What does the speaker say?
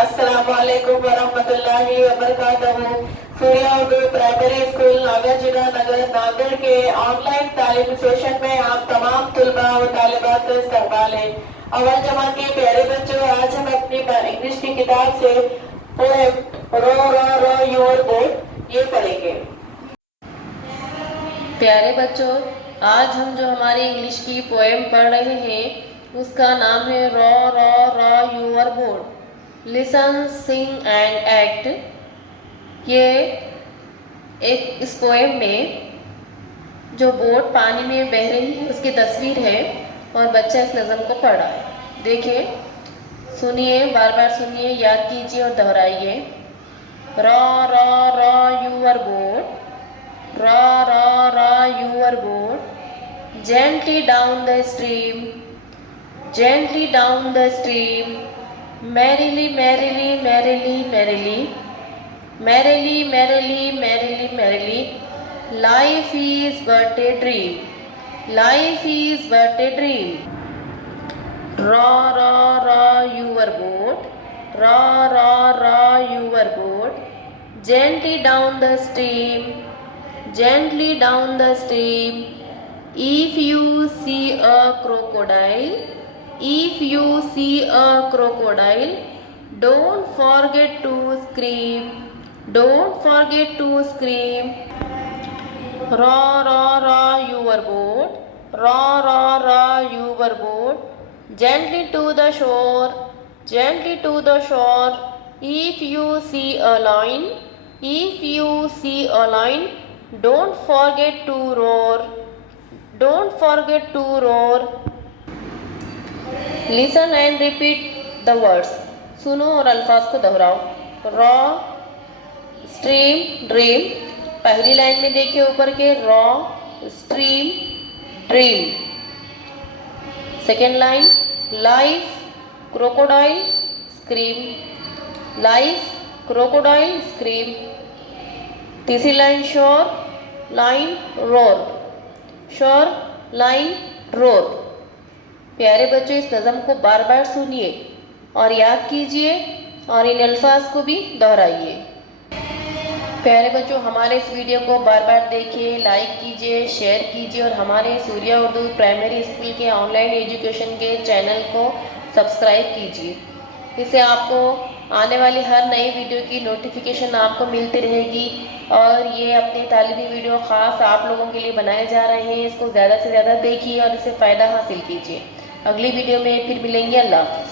अस्सलामुअलैकुम वरहमतुल्लाहि वबरकातुहू। Surya Urdu primary school Nagarjuna नगर नांदेड़ के ऑनलाइन तालीम सेशन में आप तमाम तुलबा और तालिबात का इस्तकबाल है। अव्वल जमात के प्यारे बच्चों, आज हम अपनी इंग्लिश की किताब से poem row row row your boat ये पढ़ेंगे। प्यारे बच्चों, आज हम जो हमारी इंग्लिश की पोएम पढ़ रहे हैं उसका नाम है raw row row your boat. Listen, sing and act. ये एक इस पोएम में जो बोट पानी में बह रही है उसकी तस्वीर है और बच्चा इस नज़म को पढ़ रहा है। देखिए, सुनिए, बार बार सुनिए, याद कीजिए और दोहराइए। Row row row your boat, raw, raw, raw your boat, gently down the stream, gently down the stream, merrily, merrily, merrily, merrily, merrily, merrily, merrily, merrily, life is but a dream, life is but a dream. Raw, raw, raw your boat, raw, raw, raw your boat, gently down the stream, gently down the stream. If you see a crocodile, if you see a crocodile, don't forget to scream, don't forget to scream. Raw, raw, raw your boat, raw, raw, raw your boat, gently to the shore, gently to the shore. If you see a lion, if you see a lion, don't forget to roar, don't forget to roar. Listen and repeat the words. सुनो और अल्फाज को दोहराओ। Raw, stream, dream. पहली line में देखिए ऊपर के raw, stream, dream. Second line life, crocodile, scream, life, crocodile, scream. तीसरी line shore, line, roar, shore, line, roar. प्यारे बच्चों, इस नज़म को बार बार सुनिए और याद कीजिए और इन अल्फाज को भी दोहराइए। प्यारे बच्चों, हमारे इस वीडियो को बार बार देखिए, लाइक कीजिए, शेयर कीजिए और हमारे सूर्या उर्दू प्राइमरी स्कूल के ऑनलाइन एजुकेशन के चैनल को सब्सक्राइब कीजिए। इससे आपको आने वाली हर नई वीडियो की नोटिफिकेशन आपको मिलती रहेगी और ये अपनी तालीमी वीडियो ख़ास आप लोगों के लिए बनाए जा रहे हैं। इसको ज़्यादा से ज़्यादा देखिए और इससे फ़ायदा हासिल कीजिए। अगली वीडियो में फिर मिलेंगे। अल्लाह हाफ़िज़।